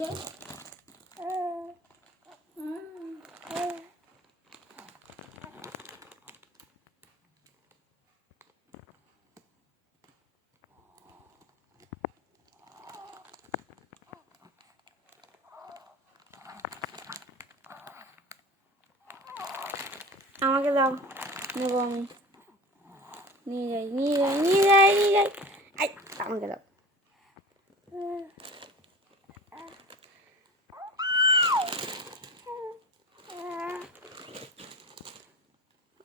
আমাকে দাও, নেবো আমি। নিয়ে যাই নিয়ে যাই নিয়ে যাই নিয়ে যাই। আই, আমাকে দাও।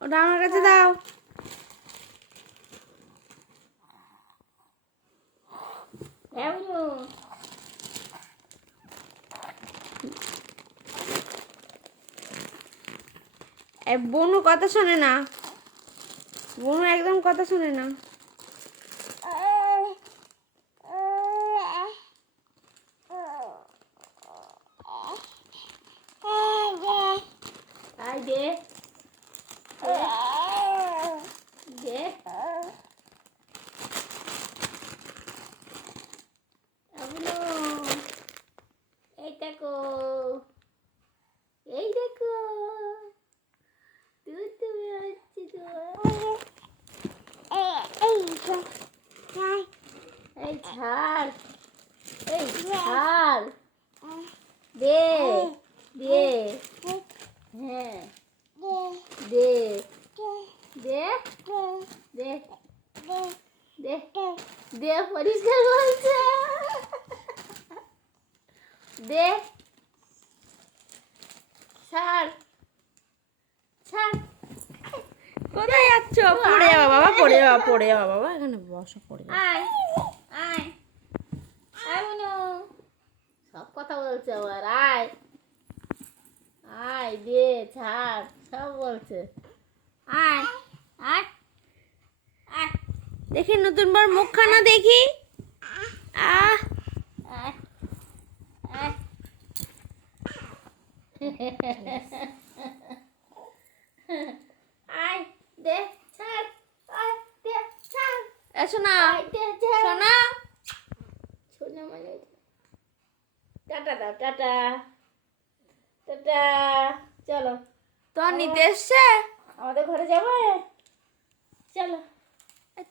ওটা আমার কাছে দাও। বনু কথা শোনে না, বনু একদম কথা শোনে না। এই দেখো, এই দেখো, তুই তুমি হচ্ছে এই ছাড়, এই ছাড়, দে দে, হ্যাঁ দে দে দে দে দে, পরিষ্কার বলছে, দে, ছাড় ছাড়। কোথায় যাচ্ছ? পড়ে যাবা বাবা, পড়ে যাবা, পড়ে যাবা বাবা, এখানে বসো, পড়ে যাবা। আয় আয় আয় বনু, সব কথা বলছে আবার। আয় আয়, দে, ছাড়, সব বলছে। আয় আয় আয়, দেখি নতুন বার মুখখানা দেখি। আয় আয়, আয় দে, ছাড়, আয় দে, ছাড়। শোনা শোনা শোনা, মানে টাটা দাও, টাটা টাটা। চলো, তোমার নিতে এসছে, আমাদের ঘরে যাবে, চলো।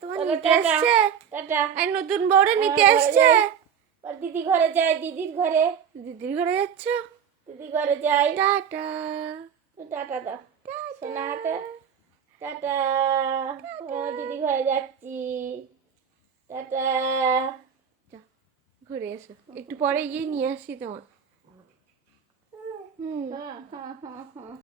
তোমার নিতে এসছে, টাটা। এই নতুন বউরে নিতে এসছে। দিদি ঘরে যাই, দিদির ঘরে, দিদির ঘরে যাচ্ছ? দিদি ঘরে যাই, টাটা। টাটা দাও সোনা হাতে, টাটা। দিদি ঘরে যাচ্ছি, টাটা। ঘুরে এসো, একটু পরে গিয়ে নিয়ে আসি তোমার। হুম, হ্যাঁ হ্যাঁ হ্যাঁ হ্যাঁ।